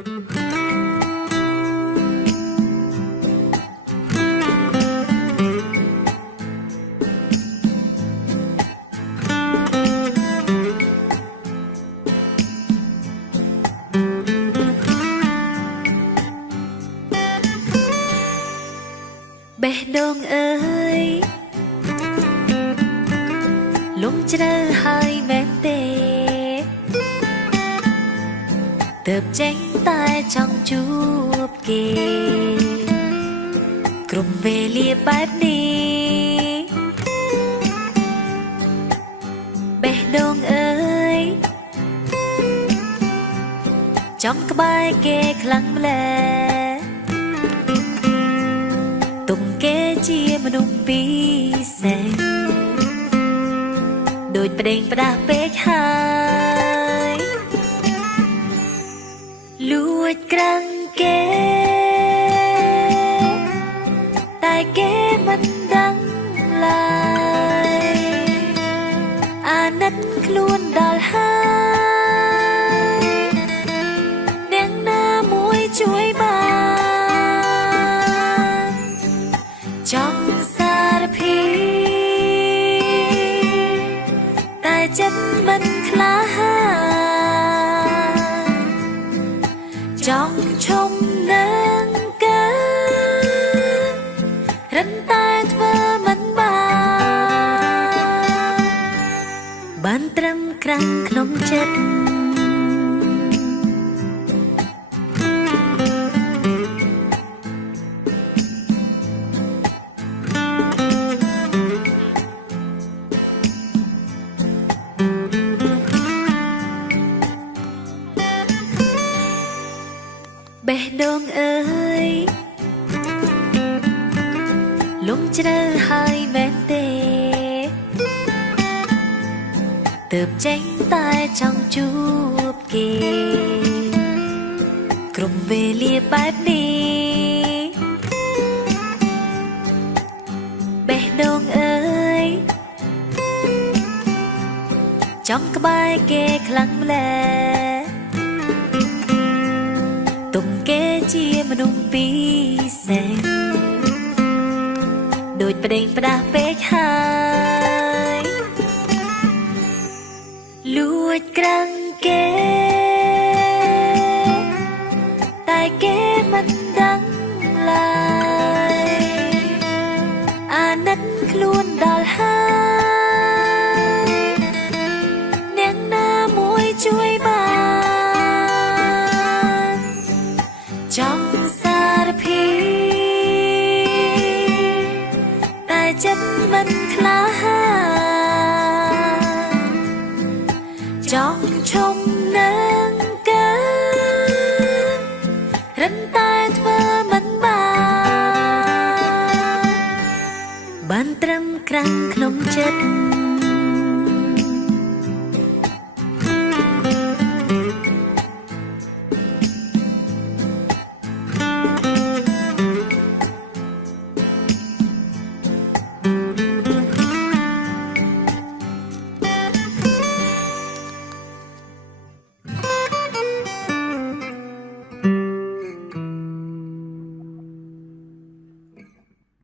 บេះដូងអើយលំជ្រៅហើយមែនទេទើបចេញតែចង់ជួបគេក្រុមវេលាបែបនេះបេះដូងអើយចំក្បែរគេខ្លាំងម្ល៉េះទុំគេជាមនុស្សពិសេសដូចប្តេងផ្ដាស់ពេកហើយលួចក្រាំងគេតែគេមិនដឹងឡើយអាណិតខ្លួនដល់ហើយអ្នកណាមួយជួយបានចង់សារភាពតែចិត្តមិនក្លាហានចង់ឈុំនឹងកើតរិនតែធ្វើមិនបានត្រឹមក្រាំងក្នុងចិត្តបេះដូងអើយលំជ្រៅហើយមែនទេទើបចេញតែចង់ជួបគេក្រុមវេលាបែបនេះបេះដូងអើយចំក្បែរគេខ្លាំងម្ល៉េះទុំគេជាមនុស្សពិសេសដូចប្តេងផ្ដាស់ពេកហើយលួចក្រាំងគេតែគេមិនដឹងឡើយអាណិតខ្លួនដល់ហើយអ្នកណាមួយជួយបានចង់សារភាពតែចិត្តមិនក្លាហានចង់ឈុំនឹងកើតរិនតែធ្វើមិនបានត្រឹមក្រាំងក្នុងចិត្ត